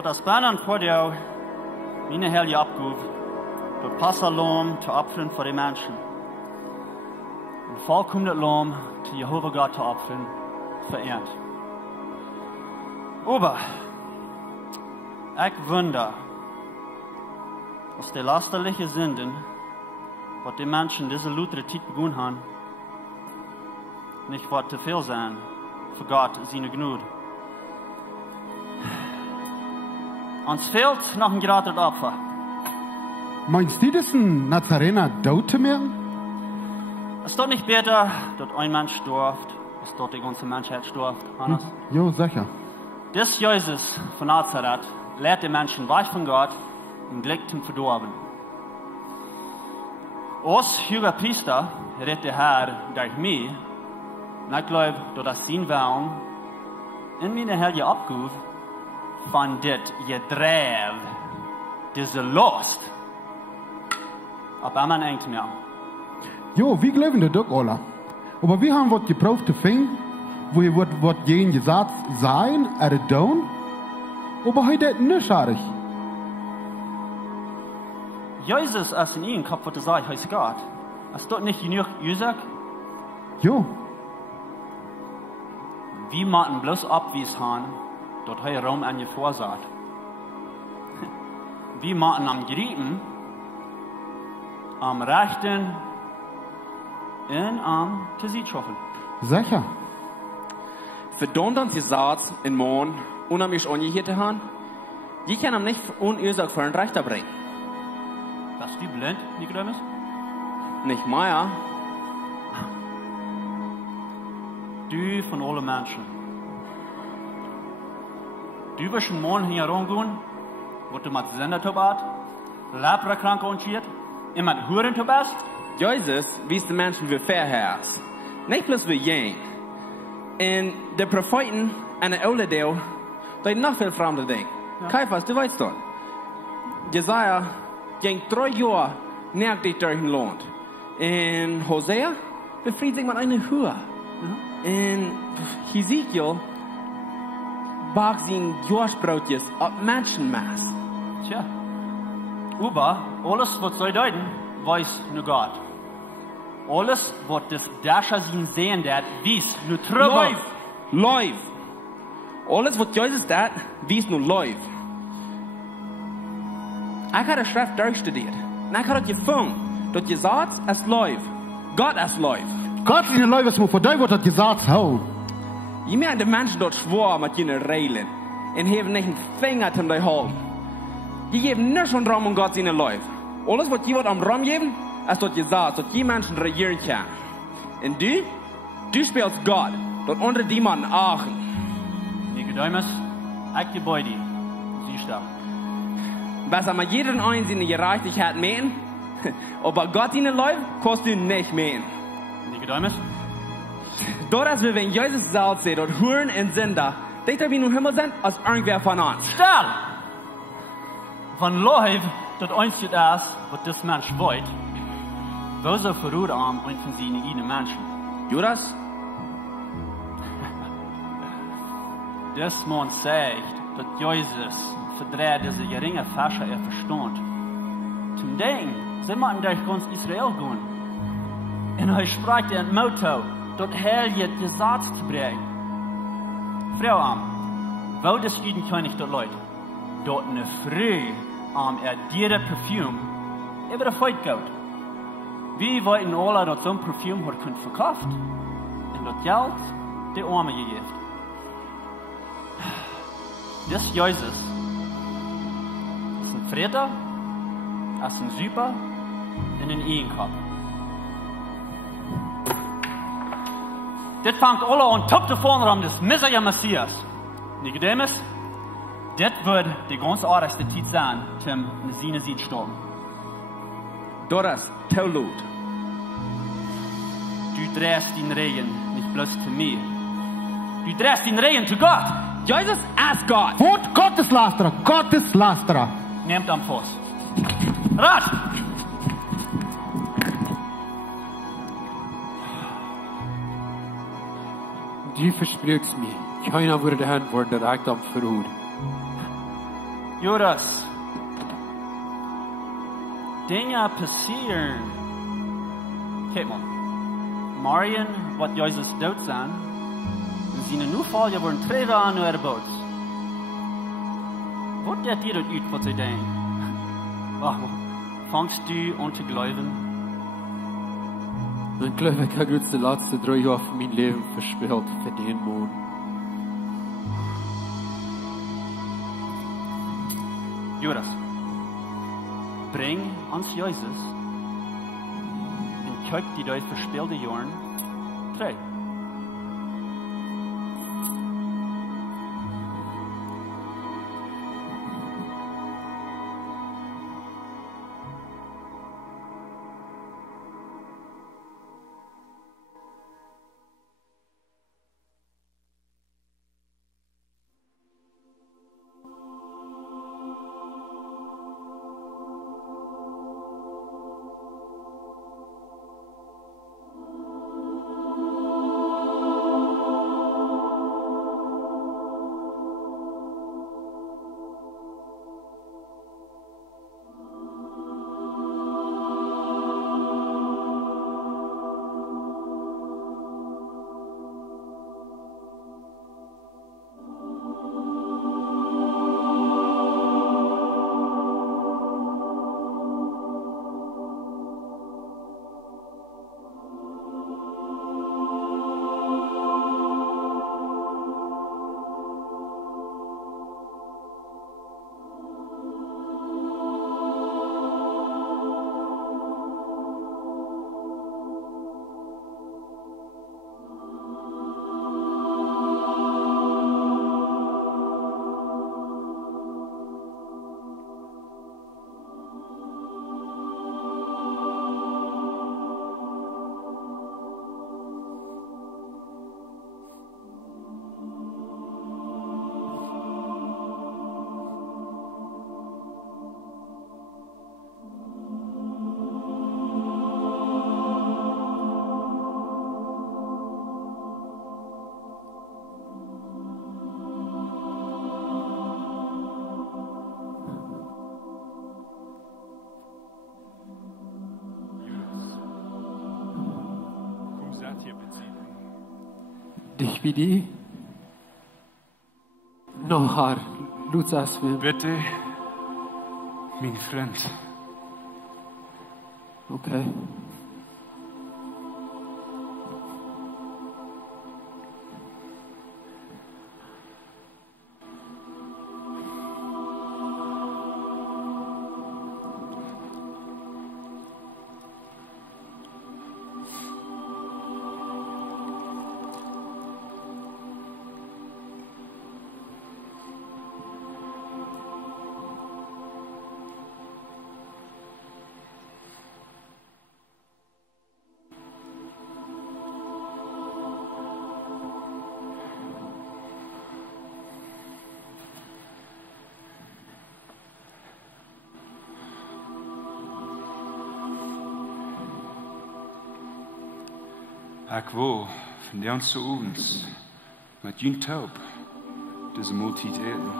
dort das Bannen vor dir, meine Helge abguf, dort passer Lohn zu opfern für die Menschen. Und vollkommenes Lohn zu Jehova Gott zu opfern, verehrt. Aber, ich wundere, dass die lasterlichen Sünden, was die Menschen diese lutere Zeit begonnen haben, nicht wird zu viel sein für Gott seine Gnade. Uns fehlt noch ein geradenes Opfer. Meinst du, dass ein Nazarener tot mehr? Es ist doch nicht besser, dass ein Mensch stirbt, als dass die ganze Menschheit stirbt, Hannes? Jo, sicher. Das Jesus von Nazareth lehrt die Menschen weg von Gott und Glück zum Verdorben. Als Jünger Priester redet der Herr durch mich, und ich glaube, dass das sein Willen in meine Helge abgab, von dit Gedrev, diese Lust, ab einmal nicht mehr. Jo, wir glauben das auch alle. Aber wir haben was gebraucht zu finden, wo ihr was jeden gesagt sein, tun, aber heute das nicht schade. Jesus ist in ihrem Kopf, was er sagt, heißt Gott. Ist das nicht genug Isaac? Jo, Wir machen bloß abwiesen, dort er Raum an ihr vorsagt. Wir machen am Grieben, am Rechten und am Tesietschaffen. sicher. Verdammt uns gesagt in Mond, unheimlich ungehört zu haben. Die kann ihm nicht unürsach für einen Rechter bringen. Bist du blind, Nikodemus? Nicht mehr. Du von allen Menschen. Du wirst einen Mann hier rumgehen, wo du mit Sünder tobat, Leprakranke unschiert, immer mit Huren tobast. Jesus wies den Menschen wie Verherrs. Nicht bloß wie Jeng. Und die Propheten an der Olle Deel, die noch viel fremde Dinge. Ja. Kaiphas, du weißt doch. Jesaja ging 3 Jahre nach dich durch den Land. Und Hosea befriedigt sich mit einer Höhe. Und Hesekiel bakt sein Jahrsbrotjes auf Menschenmaß. Tja. Aber alles, was soll deuten, weiß nur Gott. Alles, was das Dasher sehen der, wies nur drüber. Live. Alles, was Jesus dat, wies nur live. Ich habe die Schrift durchstudiert. Und ich habe gefunden, dass Jesus ist live. Gott ist live. Gott in den Leuten, was man vor dir wird gesagt, hau. Je mehr die Menschen dort schwor mit ihren Regeln und haben nicht einen Finger zum dich halten. Die geben nicht schon Raum um Gott seine Leute. Alles, was die am Raum geben, ist dort gesagt, dass die Menschen regieren können. Und du spielst Gott, dort unter die Mann Aachen. Nikodemus, ich gebäude dir. Siehst du. Was aber jeden einzelnen Gerechtigkeit mähen, aber Gott ihnen läuft, kostet du nicht mähen. Nikodemus? Dort, als wir, wenn Jesus selbst sieht, dort Huren und Sünder, dichter wie nun Himmel sind, als irgendwer von uns. Still! Von Läuf, dort eins ist, was das Mensch wollt, wo so verruht am und von seinen eigenen Menschen. Judas? Das Mann sagt, dass Jesus verdreht diese geringe Fäscher verstand. Zum Ding sind wir durch ganz Israel gehen. Und er spricht in Motto, dort Helge den Satz zu bringen. Frau am, wo das Judenkönig dort Leute, dort eine Frau dir Parfüm über der Feucht geht. Wie wollten alle dort so ein Parfüm hat können verkauft und dort Geld die Arme gegeben. Das Jesus ist ein Freter, ist ein Super und ein Ehenkopf. Das fängt alle an, top davon rum, das Messias Messias. Nikodemus, das wird die ganz argste Zeit sein, zum seine Sieg sterben. Dort ist Taulut. Du drehst den Regen nicht bloß zu mir. Du drehst den Regen zu Gott. Jesus ist Gott. Wort Gotteslasterer, Gotteslasterer. Nehmt am Fuß. Rat! Du versprichst mir, keiner würde antworten, direkt am Verhut. Judas, Dinge passieren. Kijk mal. Marien, wat Jesus dood zijn, en zijn nu val je worden treven aan naar de boot. Wat deed je dat uit wat ze denken? Wacht, fangst du an te geloven? Ik geloof, ik heb de laatste 3 jaar van mijn leven verspeeld voor die man. Judas, breng ons Jezus en kijk die uit verspeelde jaren terug. Dich wie die? Noch haar, Lutzas will. Bitte, mein Freund. Okay. Ik wil van de onze ovens met jullie taub deze maaltijd eten.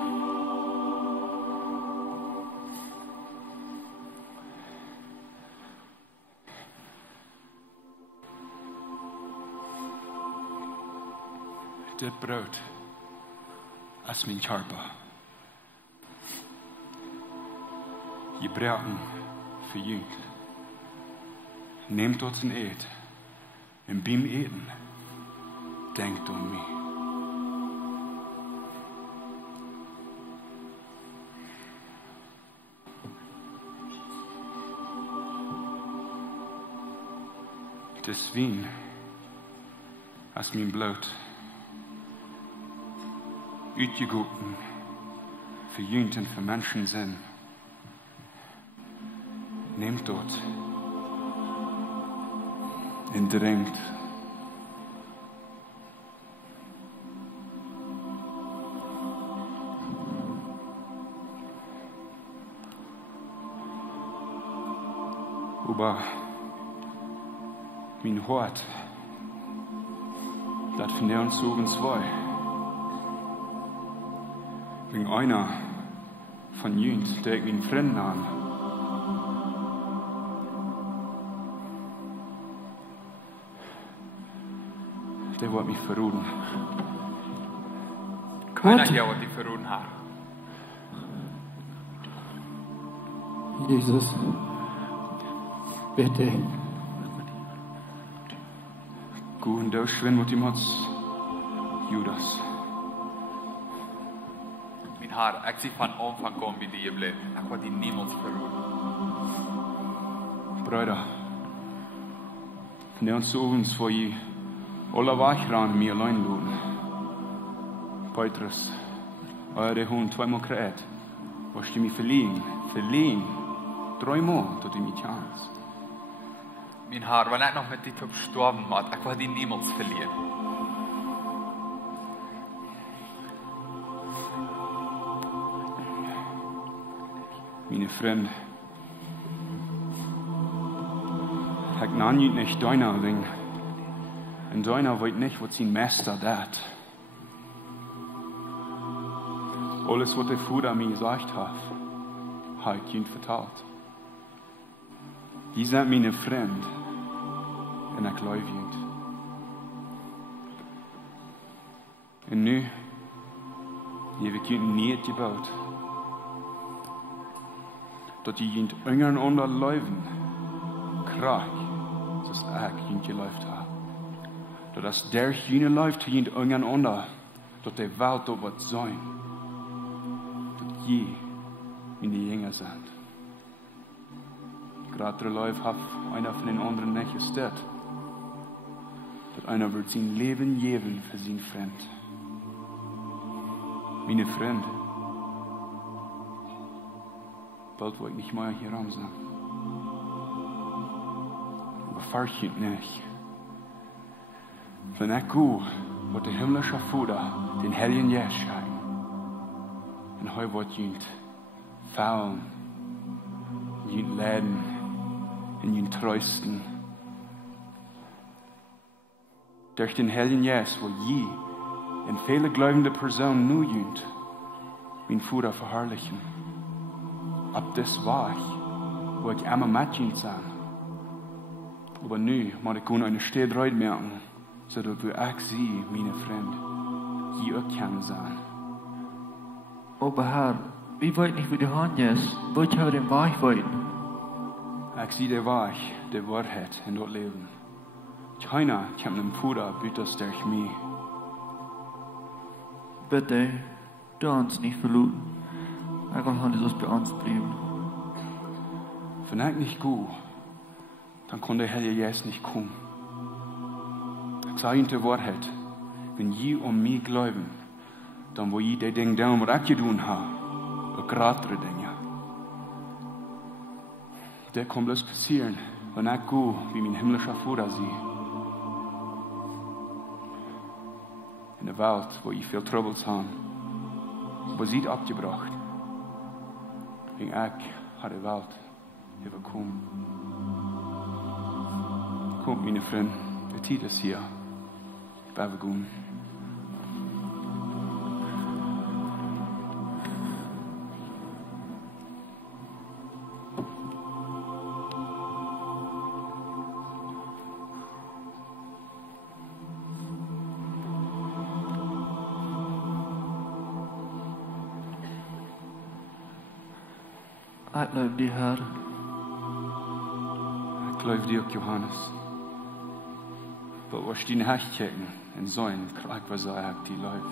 Dit brood is mijn charpa. Je braten voor jullie. Neemt tot een eet. En beim eten, denkt an mich. Das Wein ist mein Blut, uitgegoten für Jüngst und für Menschen sind. Nehmt dort. En drinkt. Aber mein Hort, das von der uns oben zwei. Wenn einer von jünt, der ich mijn vriend aan. Der wird mich verroden. Keiner hier wird dich verroden haben. Jesus, bitte. Guten Tag, schwen mit ihm hat's Judas. Min herre, jeg sier fra en omfang om vi det ble. Jeg var din niemals verroden. Brüder, von uns ovens får I alle vachran mig allein luden. Petrus, og er det hun tveimål kreet, var du mig verliehen, drømmål, da du mig tjans. Min herre, wenn ich noch mit dir gestorben war, ich war dich niemals verlieren. Meine Freunde, ich nan nicht deiner Ding. Und deiner weiß nicht, was sein Meister dat. Alles, was der Vater mir gesagt hat, habe ich ihm vertalt. Die sind meine Freunde. Und ich glaube ihn. Und nu, je wir können niet gebaut. Dat die jint ungern onder leuven, kraak, zoals ik jint geluifd heb. Dat als der jine luift jint ungern onder, dat de welt op wat zijn. Dat je in die jongen zijn. Grater luif heeft einer van den anderen niet gesteld. Dat einer wird zijn leven geven voor zijn vriend. Meine Freunde, bald wollte ich nicht mehr hier rum sein. Aber versteht nicht. Wenn ich gehe, wird der himmlische Vater den Heiligen Geist schenken. Und heute wird jemand faulen, jemand leiden, und jemand trösten. Durch den Heiligen Geist will je und viele glaubende Personen nur jemand mein Vater verherrlichen. Ab das war ich, wo ich einmal mit ihm sein. Aber nu muss ich eine Stelle rein merken, sodass wir auch sie, meine Freunde, je auch kennen sein. Aber Herr, wie weit nicht wie die Hand ist, wo ich habe den Weich weiten? Ich sehe der Weich, der Wahrheit in dort Leben. Keiner kann dem Vater bütas durch mich. Bitte, du uns nicht verluten. Ich will Jesus bei uns bleiben. Wenn ich nicht gehe, dann kann der Heilige Geist nicht kommen. Ich sage Ihnen die Wahrheit. Wenn Sie mich glauben, dann will ich die Dinge tun, was ich getan habe. Und größere Dinge. Das kann bloß passieren, wenn ich gehe, wie mein himmlischer Vater sie. In der Welt, wo ich viel Troubles habe, wo sie abgebracht. En ik had de Welt überkommen. Kommt, meine Freunde, der Zeit ist hier. Ich bleibe gut. Ich glaube dir, Herr. Ich glaube dir, Johannes. Aber was die Herrlichkeiten in so einem Krieg, was er die läuft.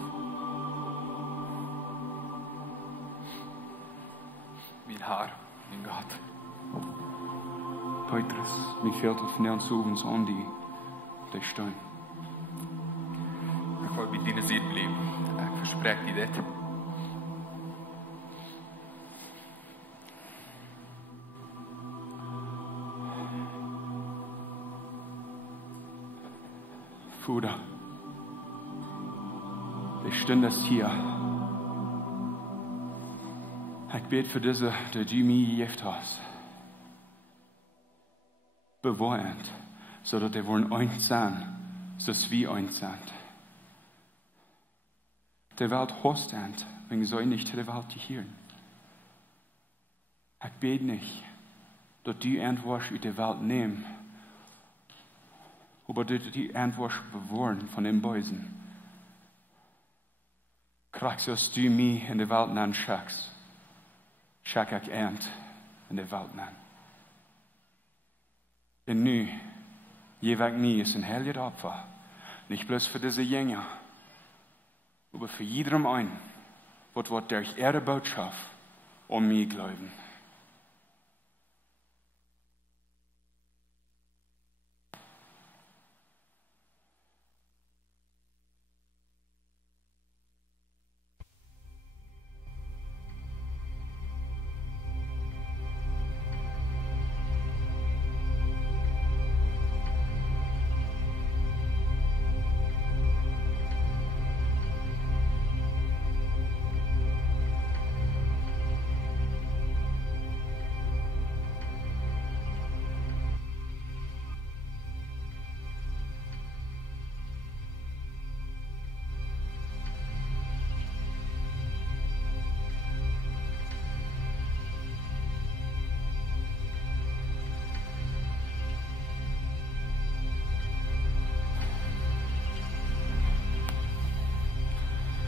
Min herre, min Gott. Petrus, mir fehlt von der uns an die Stein. Ich will bei deiner Seite bleiben. Ich verspreche dir das. Vater, ich stehe das hier. Ich bete für diese, die du mir gegeben hast. Bewahrend, sodass wir wollen eins sein, so dass wir eins sind. Die Welt hasst, wenn sie nicht die Welt gehören. Ich bete nicht, dass du Antwort aus der Welt nimmst, aber dass die Antwort bewahren von den Bösen. Kriegst als du mich in der Welt anschaust, schack ich Ant in der Welt an. Und nu, jeweg nie ist ein heiliges Opfer, nicht bloß für diese Jünger, aber für jedem einen, was durch ihre Botschaft um mich glauben.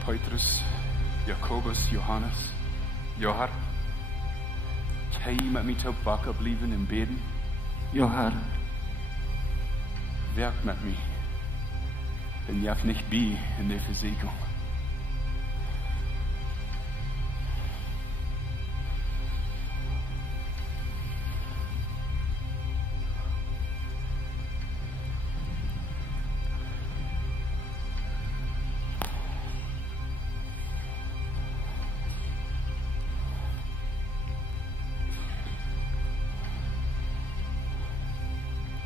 Petrus, Jakobus, Johannes. Ja, Herr. Kan je met mij tot wakker blijven en beden? Ja, Herr. Werk met mij. Denn jag nicht bij in der Versegnung.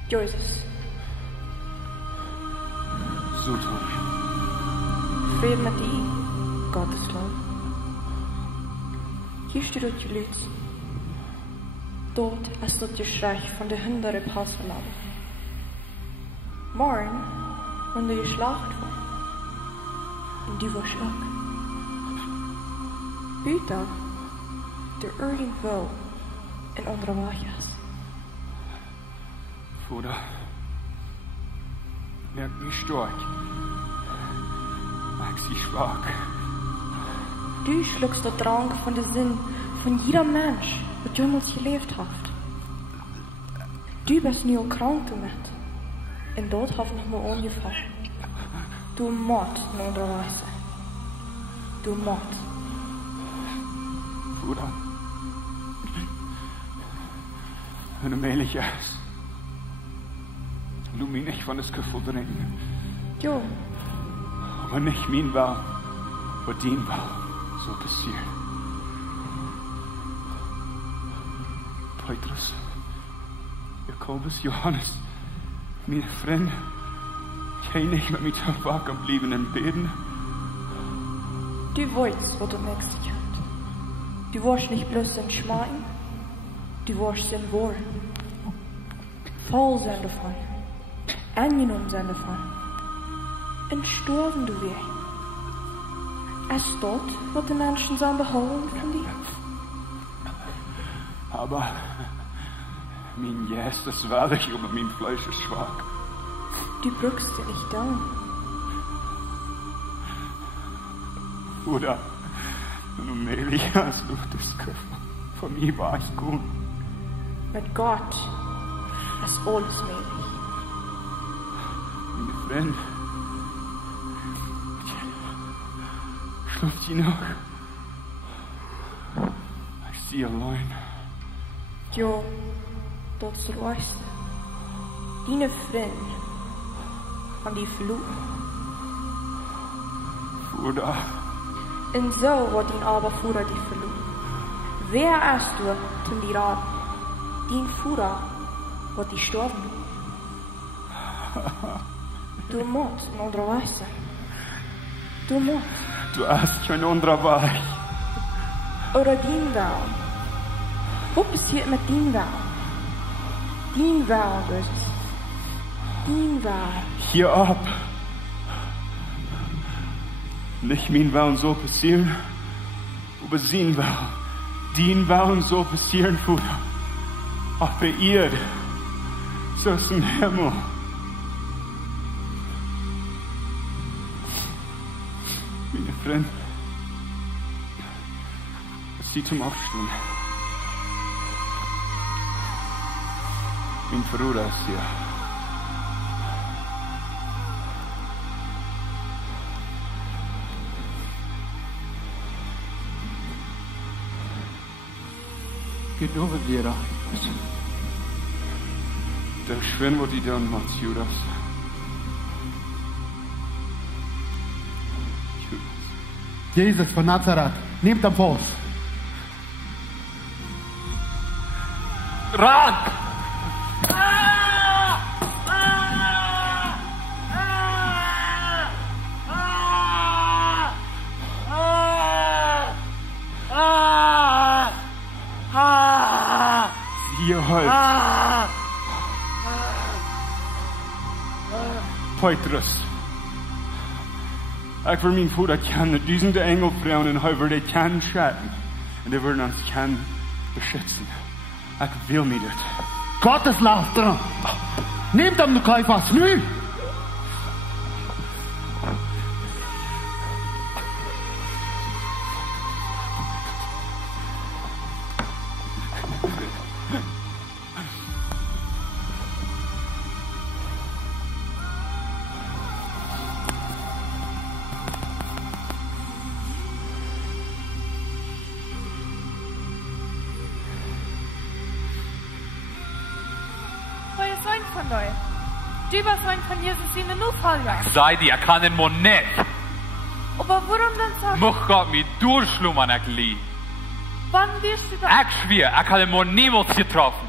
Jesus, So tun. fred med dig, Gottes lag. Hier steht je Lüts. Dort ist dort je Schreich von der Hündere Passalam. Morgen, wenn du geschlacht war, und die war schlag. Buiten, der irgendwo in andere Wachtjes. Vater, merk mich stark. Mach sie schwach. Du schluckst der Drang von der Sinn von jeder Mensch, der jemals gelebt hat. Du bist nu al krank damit. En dort hat noch mal angefangen. Du Mord in unserer Weise. Du Mord. Vater, wenn du mählich ist, du mich nicht von das Gefühl bringen. Jo, Aber nicht mein Will, aber dein Will soll passieren. Petrus, Jakobus, Johannes, meine Freunde, kann nicht mit mir zu wachen bleiben und beten. du weißt, was du nächstes hast. Du warst nicht bloß ein Schmein, du warst ein Wohl. Voll sein davon. Angenommen sein davon. Und sterben du wir. Es dort, wo die Menschen sein behalten von dir. Aber mein Jes ist wahrlich, aber mein Fleisch ist schwach. Du brückst dir nicht down. Oder, wenn du mählich hast, du das Gefühl, von mir war ich gut. Mit Gott ist alles möglich. Meine Freunde, schläft sie noch? Ich sehe allein. Jo, dat is de lijst. Die vriend aan die verloren. Vater, En zo wordt die aber Vader die verloren. Wer ist du zum die raten? Die Vader wird die sterben. Du musst in unserer Weise. Du musst. du hast schon anderer Weg. Oder dien wel. Wat passiert met dien wel? Dien wel, Jesus. Dien wel. Hier ab. Nicht mein Willen soll passieren, aber sein Willen Dien Willen soll passieren, Vater. Auf der Erde, so ist im Himmel. Meine Freunde, sie zum Aufstehen. Mein Bruder ist hier. Genomen dir, Heiliges. Der schön, was die dann macht, Judas. Jesus von Nazareth, nehmt am Fuß. Ran! Hier halt. Petrus. Ik wil mijn Vader kennen, duizenden engelvrouwen en hij wil die kennen schatten. En die willen ons kennen beschützen. Ik wil niet dit. Gottes Lauster. Nehmt am Käufers, nu. Van dig. Du var sånn kan Jesus sine nu falja. Sei dir, kan en må nicht. Aber warum dann sagst Mocht Gott mich durchschlummern, ich lieb. wann wirst du da? Ich schwör, ich kann den Mond niemals getroffen.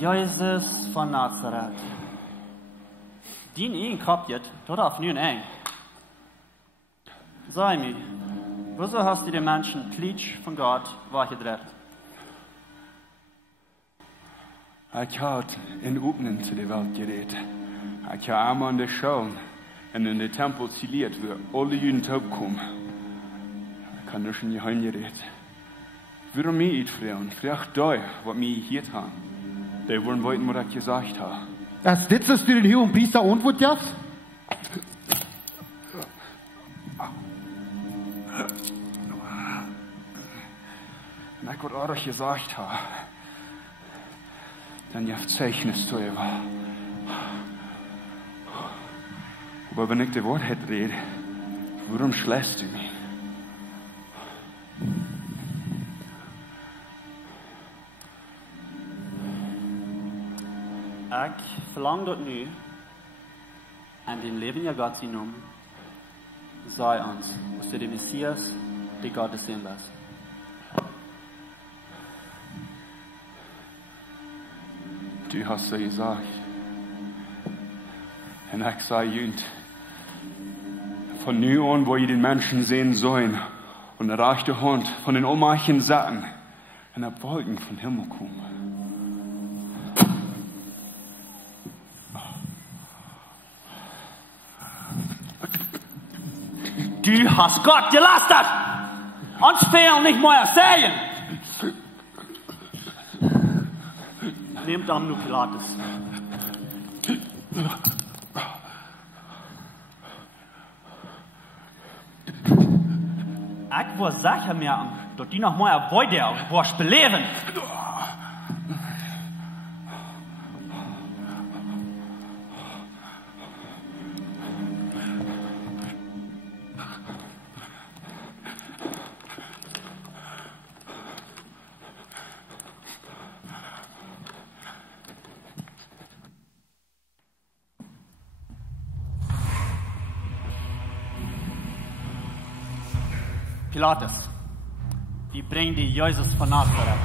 Jesus van Nazareth. Din egen kopjet, dort auf nun eng. Sei mir, wieso hast du den Menschen Klitsch von Gott wachgedreht? Ich habe in Öffnen zu der Welt geredet. Ich habe einmal an der Schauen und in den Tempel ziliert, wo alle Juden taubkommen. Ich habe nur schon geheim geredet. Warum mir nicht fragen? Frag die, was mir hier haben. Die wollen weiten, was ich gesagt habe. Als dit is für den hohen Priester antwoord, jas? Und ich was euch gesagt habe, dann ja Zeichnis zu über. Aber wenn ich die Wahrheit rede, warum schlägst du mich? Ich verlange dort nu, an den Leben ja Gott hinum, sei uns, was wir den Messias, die Gottes sehen lassen. Du hast so gesagt. Und ich sage jünd, von nu an, wo ihr den Menschen sehen sollen, und der rechte Hand von den Omarchen satten, und ab Wolken vom Himmel kommen. Du hast Gott gelastet. Uns fehlen nicht mehr Serien. Nehmt dann nur Pilatus. Ich will sicher merken, dass die noch mal weiter was beleven. Pilatus, die bringen die Jesus von Nazareth.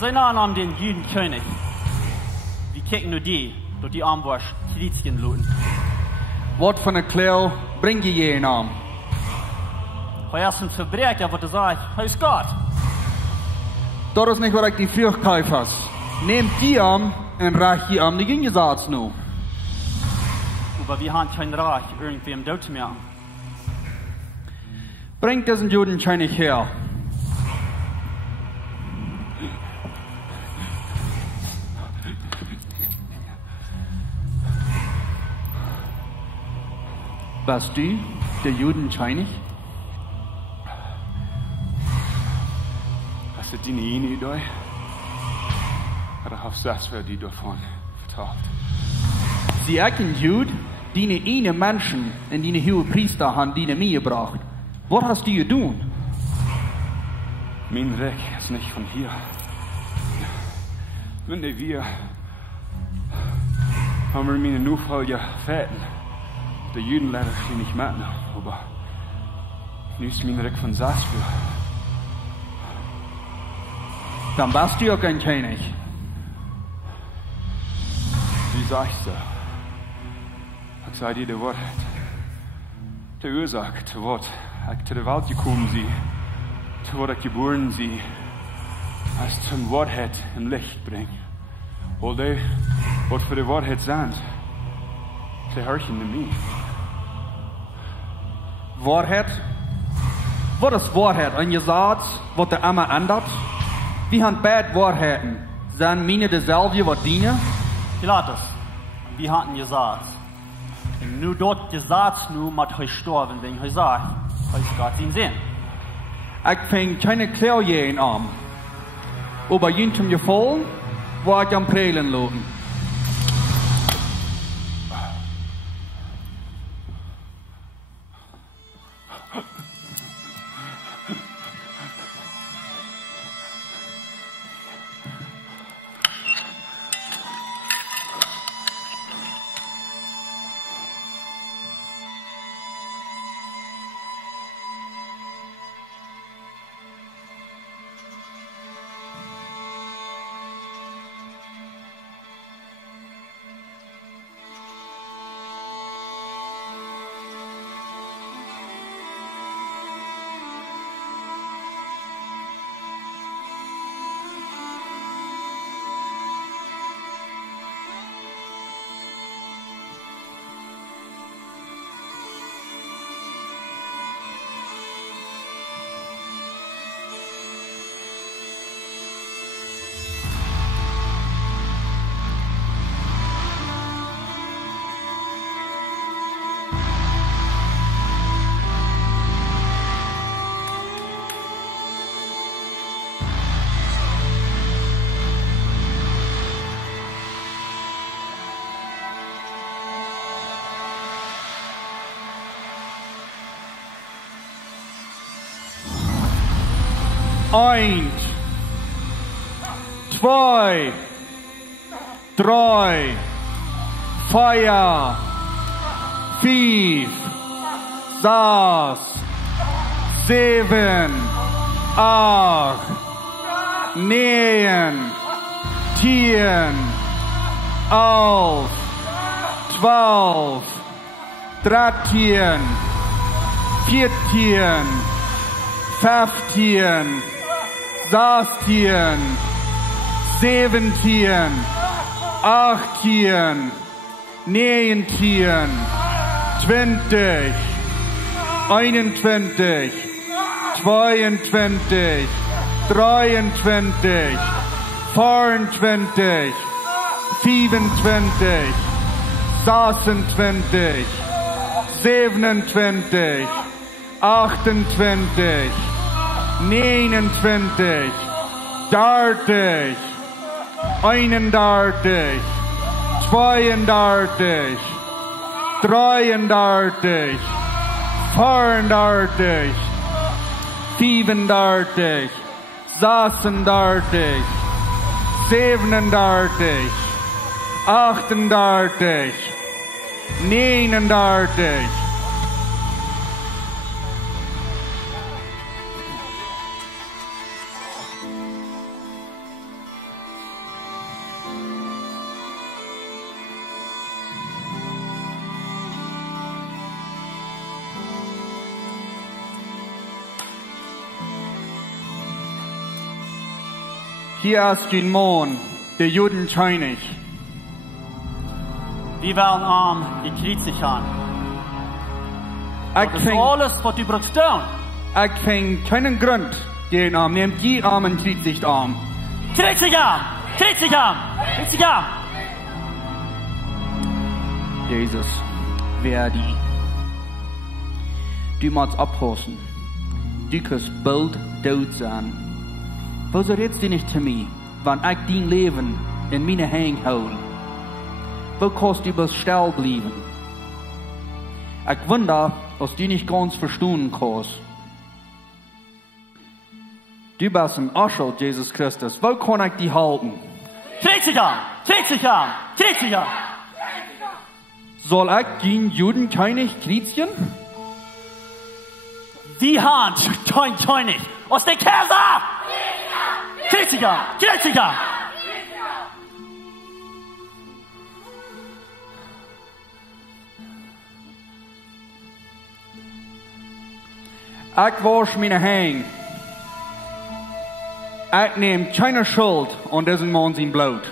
Sein Name den Judenkönig. Wie kicken nur die, durch die Armwurst Chrizien looten. Wat van een kleur breng je je naam? Hij is een verbreker, wat er zegt, hij is God. Dat is niet wat ik die vroeg Caiphas. Neem die aan en reich je aan de Jüngersaats nu. Aber wir haben kein Recht, irgendwem dort zu merken. Bringt diesen Judenkönig her. Bist du der Judenkönig? Hast du die eine Idee? Oder hast du das für die davon vertagt? Sie erkennen Jud, die eine Menschen in die hohe Priester haben, die mir gebracht. Was hast du getan? Mein Reich ist nicht von hier. Wenn wir haben wir meine Nachfolger fäten. Die Juden leider schon nicht mehr, aber nu ist mein Reich von Saspel. Dann bist du ja kein König. Wie sagst du? Ich sage dir die Wahrheit. Die Ursache, zu Wort. Ich zu der Welt gekommen sie, zu Wort ich geboren sie, als zum Wahrheit im Licht bringen. All die, was für die Wahrheit sind, sie horchen in mir. Wahrheit? Was ist Wahrheit? Ein Gesetz, was der immer ändert? Wir haben beide Wahrheiten. Sind meine dieselbe, was dienen? Pilatus, wir hatten gesagt. Und nur dort gesagt, nur mit euch sterben, wenn ich sagt, euch Gott ihn sehen. Ich fing keine Klärjähen an. Aber jentem gefallen, war ich am Prelen loten. Eins, zwei, drei, vier, fünf, sechs, sieben, acht, neun, 10, 11, 12, 13, 14, 15, 16, 17, 18, 19, 20, 21, 22, 23, 24, 25, 26, 27, 28, 29, 30, 31, 32, 33, 34, 35, 36, 37, 38, 39, hier ist die Mond, der Judenkönig. Wir werden arm, die kriegt an. Das ist alles, was du brauchst tun. Ich finde keinen Grund, den Arm. Nehmt die Arm und kriegt sich arm. Kriegt sich arm! Kriegt sich arm! Kriegt sich arm! Jesus, wer die? Du musst abhosen. Du kannst bald tot sein. Wieso redest du nicht zu mir, wenn ich dein Leben in meine Hände hole? Wo kannst du bloß still bleiben? Ich wundere, dass du nicht ganz verstehen kannst. Du bist ein Aschel, Jesus Christus. Wo kann ich dich halten? Kriegt sich an! Kriegt sich an! Kriegt sich an! Soll ich den Judenkönig kriechen? Die Hand, kein König, aus der Käse! Kriegt sich an! Kriegt sich an! Ich wasche meine Hände. Ich nehme keine Schuld an diesem Mann sein Blut.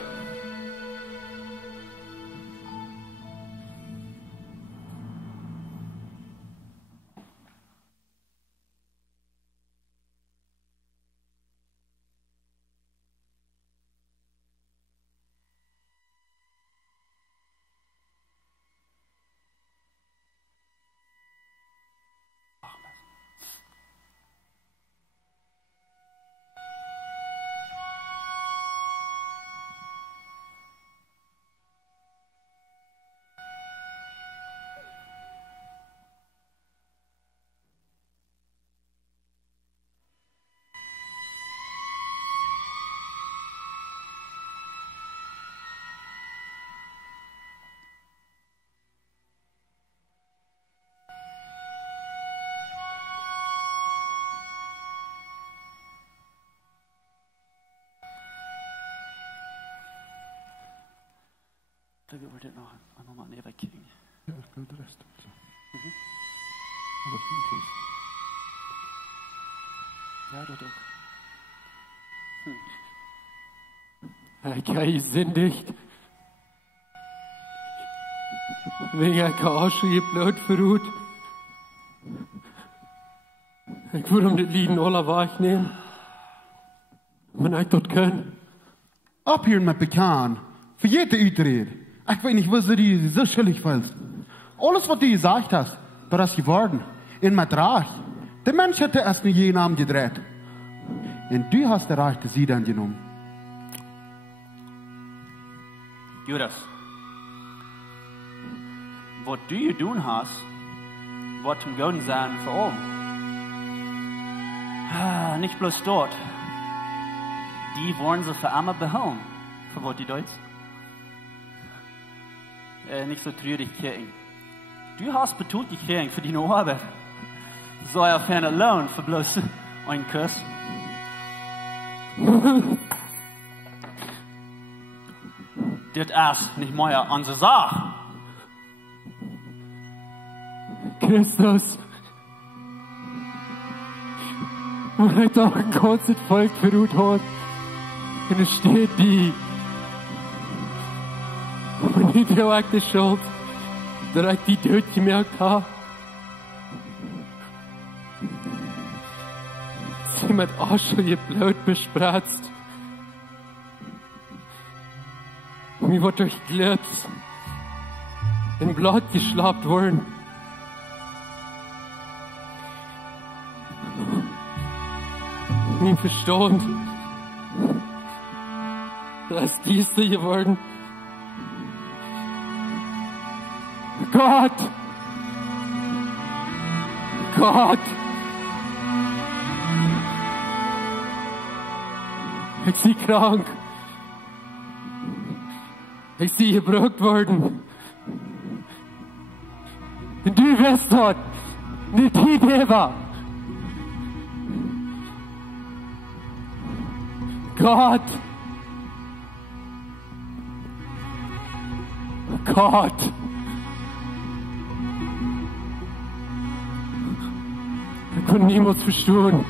Da wir wollten noch einmal näher wegkriegen. Ja, ich will den Rest. Aber ich bin Ja, du. Ich habe gesündigt. Wegen ich kein Arschige Blut verruht. Ich würde um das Lieden aller wahrnehmen. Wenn ich dort kann. Ab hier mit Bekan. Für jede Utrede. Ich weiß nicht, was du dir so schuldig willst. Alles, was du gesagt hast, das ist geworden. In mein Reich. Der Mensch hätte erst nur jeden Namen gedreht. Und du hast der Reich des Sieg angenommen. Judas, was du getan hast, wird zum Guten sein für oben. Nicht bloß dort. Die wollen sie für immer behauen. Für was die Deutsch? Nicht so traurig kriegen. Du hast betont die kriegen für deine Arbeit. So ja ferner Lohn für bloß einen Kuss. Das ist nicht mehr unsere Sache. Christus. Und ich doch ein ganzes Volk verruht hat. Und es steht die. Und ich trage die Schuld, dass ich die Tod gemerkt habe. sie mit Asche ihr Blut bespritzt. Mir wird durch Glut in Blut geschlappt worden. Mir Verstand, da ist diese geworden. Gott! Gott! Ich sie krank. Ich sie gebraucht worden. Und du wirst dort nicht hinüber. Gott! Gott! Ich konnte niemals verstehen,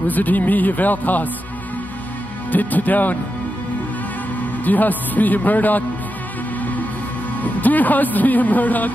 was du mir gewährt hast, das zu tun. Du hast mich gemördert. Du hast mich gemördert.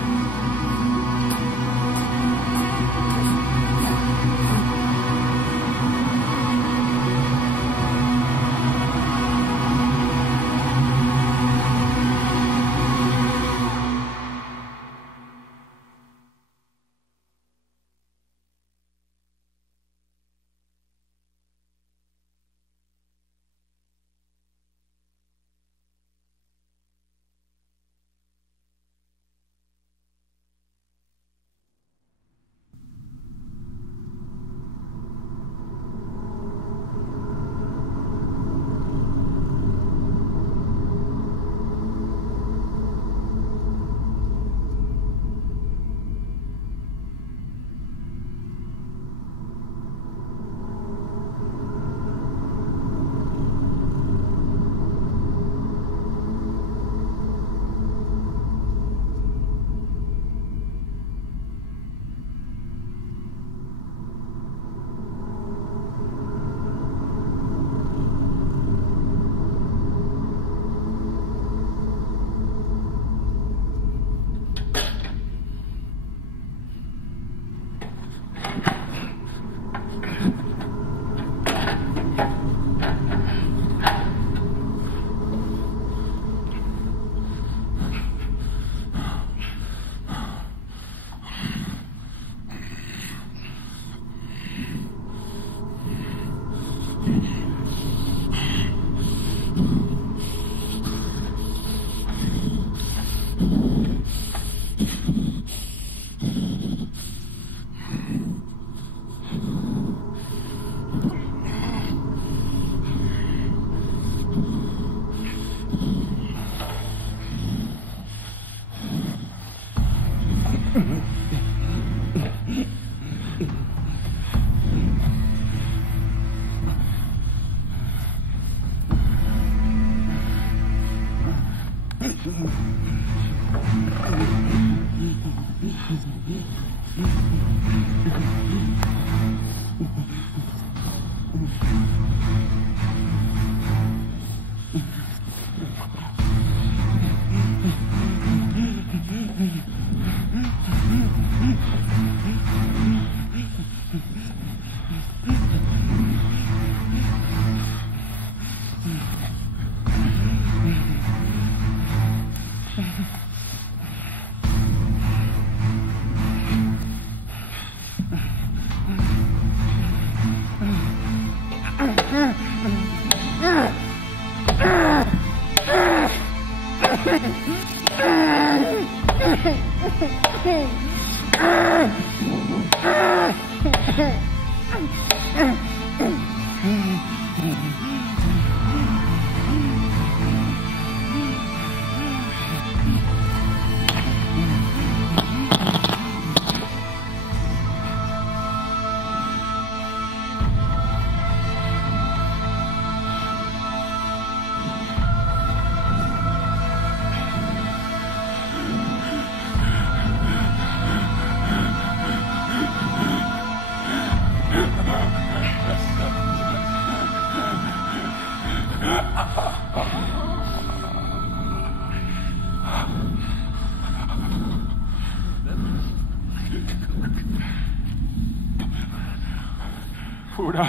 Bruder.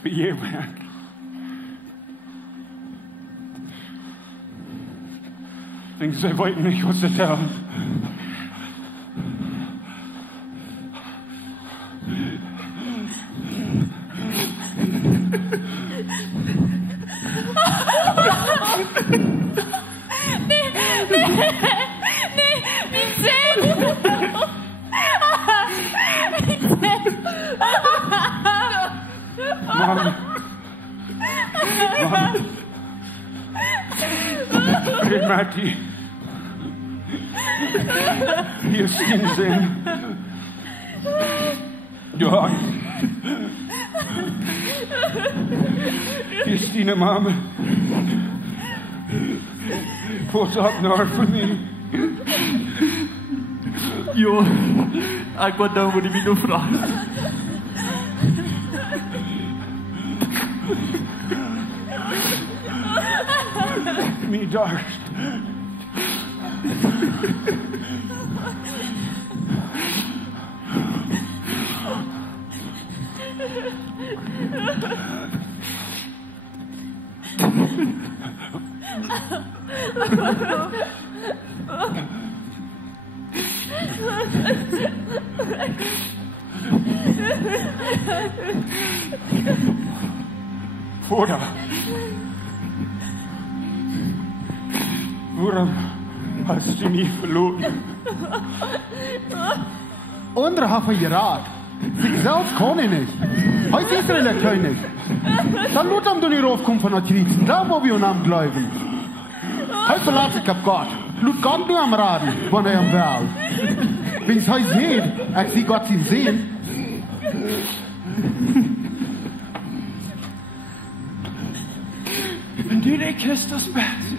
Vergeef mij. Ik denk, zij weten niet wat ze tellen. Mann. Hey, Matti. Hier ist die Sinn. Johann. Hier ist die Mama. What's up now for me? Jo, ik word nou wat ik me nog vraag. Me darst. Vater, warum hast du mich verloren? Andere haben geraten. Sich selbst kann ich nicht. Heute Israel der König. Dann lot ihm du nicht raufkommen von der Krieg. Da, wo wir uns am Glauben. Heute verlasse ich auf Gott. Lut Gott nur am Raden, wenn er am Wahl. Wenn es heute sieht, ich sehe Gott ihn sehen. Wenn du nicht Christus bist,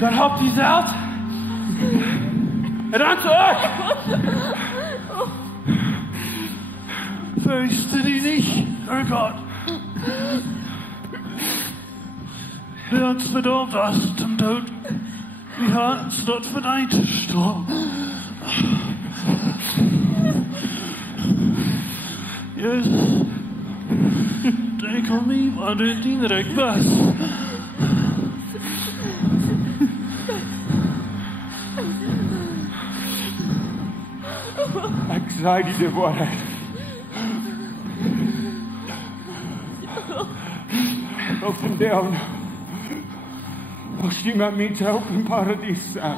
dann habt ihr selbst. Und dann zurück. Fürchte dich nicht, oh Gott. Der uns verdammt hast zum Tod. Wir haben uns dort verdient gestorben. Jesus, denk an mich, wann du dienerig bist. Ich sage diese Worte. Auf den Dämon musst du mit mir auf dem Paradies sein.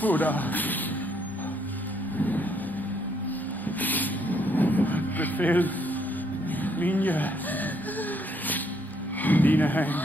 Vater, befehl mir dine hängen.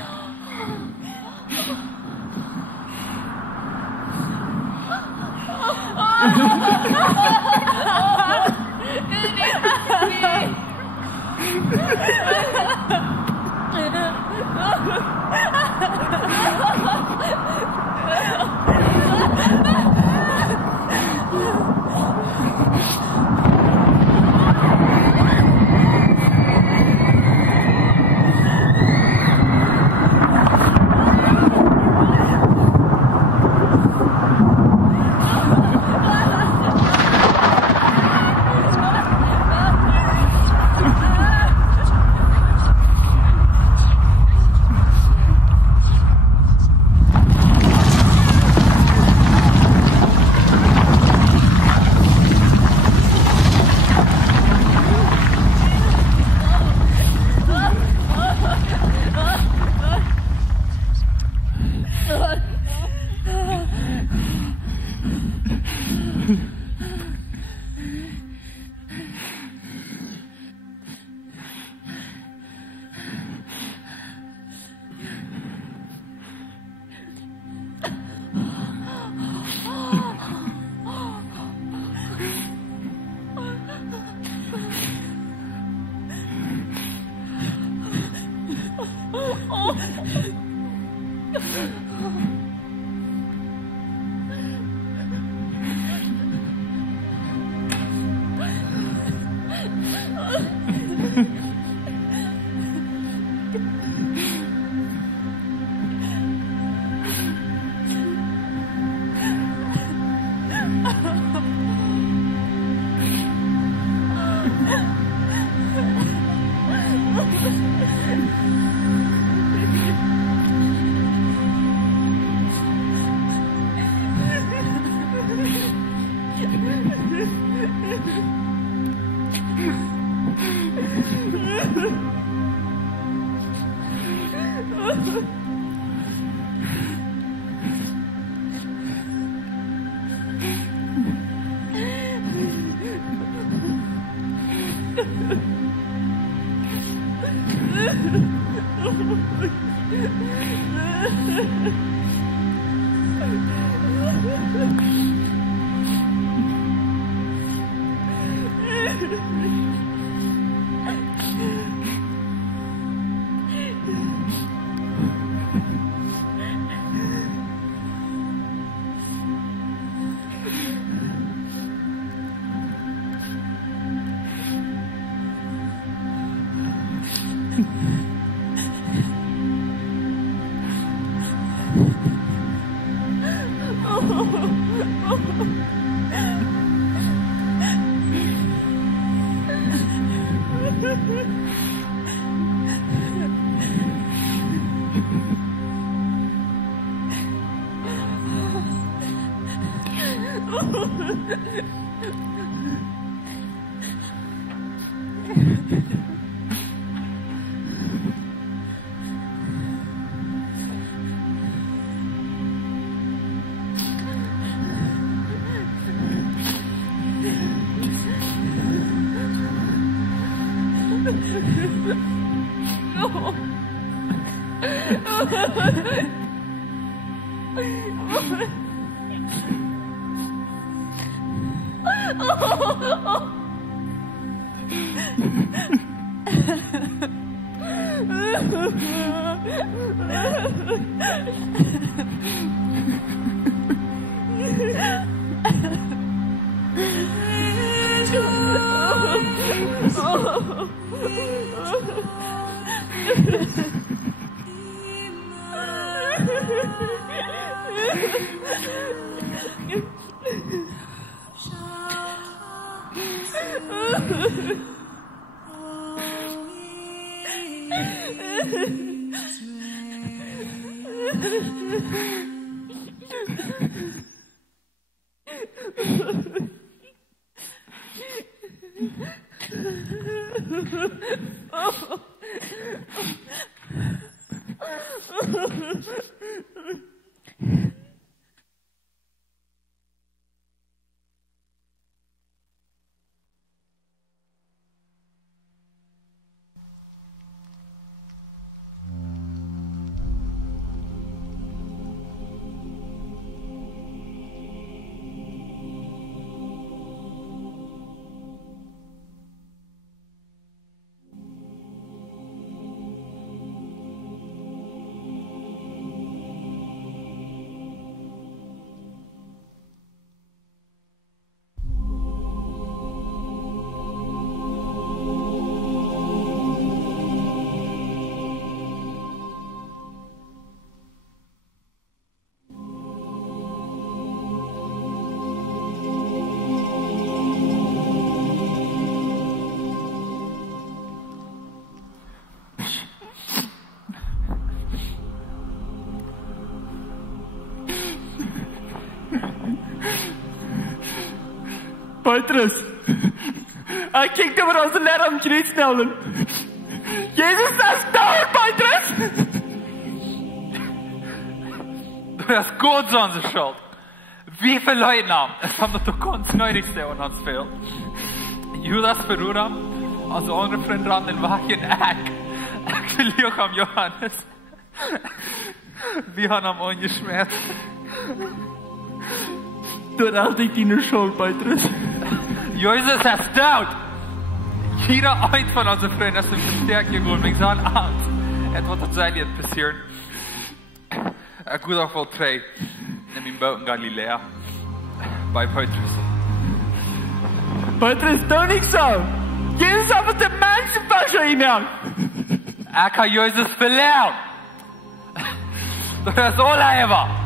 Petrus, ek kyk te waar ons leer om kruis nelen. Jesus is dood, Petrus! Du hast Gott so unsere Schuld. Wie viele Leute haben? Es haben doch ganz neulich sehr und uns viel. Judas Verura, also andere Freunde an den Wagen, ich will hier am Johannes. Wir haben am ungeschmerzt. Du hast dich deine Schuld, Petrus. Jesus ist dood. Jeder een van onze vrienden is een versterking geworden. Ik zou angst. Het wat er zijn niet passieren. Ik wil ook wel twee. In mijn boot in Galilea. Bij Petrus. Petrus, doe niet zo. Jezus had met de mensen pas in jou. Ik heb Jezus verleerd. Dat is all I ever.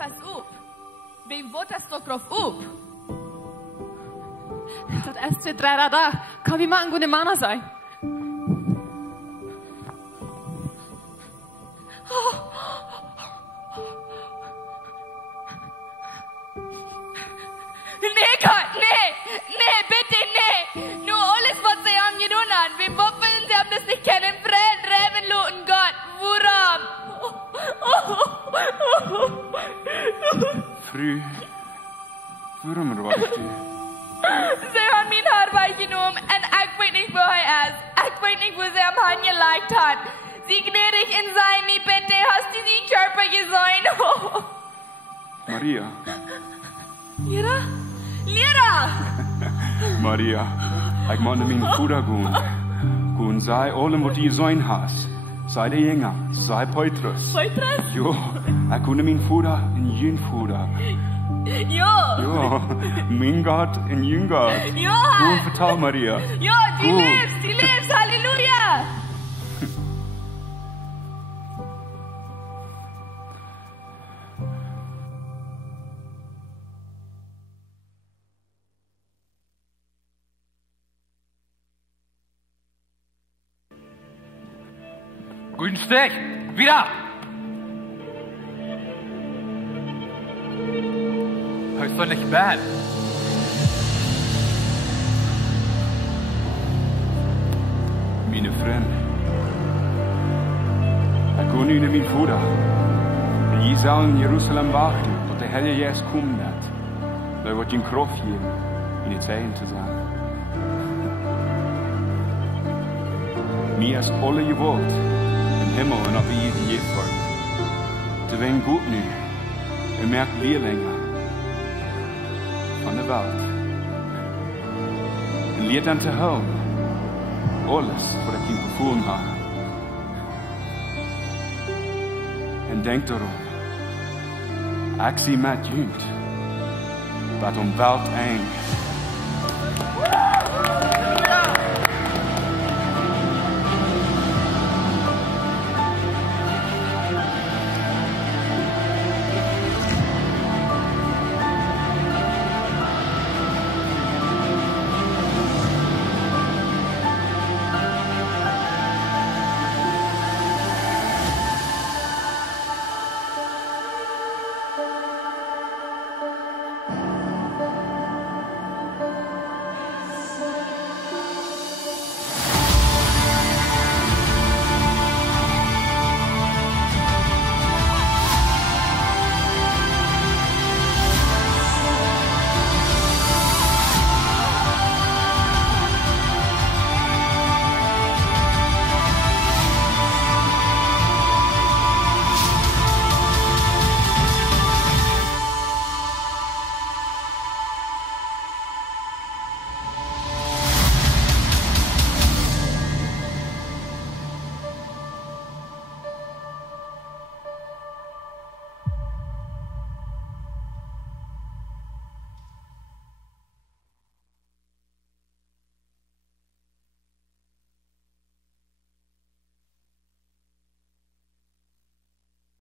fast op. Wem wordt dat toch grof op? Dat is 2, 3 daar. Kan wie maar een goede man zijn? Nee, Gott, nee, bitte, nee. Nur alles, was sie haben getan haben. Wem wollen sie haben das nicht kennen? Fremd, Revenloten, Gott, woran? Früh, waarom wacht je? Sie haben mein Haar weggenommen und ich weiß nicht, wo er ist. Ich weiß nicht, wo sie am Hand gelegt hat. Sie gnädig in sein, mi bitte, hast du die Körper gesehen? Maria. Lira! Maria, ik moet naar mijn vader gaan. Gaan zij allem wat je zijn has. Zij de Jünger, zij Petrus. Petrus? Jo, ik ga naar mijn vader en jün vader. Jo, mijn Gott en jün Gott. Goed vertel Maria. Jo, die leeft, halleluja! Guten Steg, wieder! Das ist doch nicht bad. Meine Freunde, ik ga nu naar mijn vader. En je zal in Jeruzalem wachten tot de Heilige Geest komt net. Hij wordt je een kracht geven in het zijn te zijn. Mir is alle gewollt. Himmel en op ieder geeft. Terwijl goed nu, en merkt weer länger van de wereld. En leert dan te houden, alles wat ik ihm bevolen heb. En denk daarom, ik zie met junt, wat om Welt eng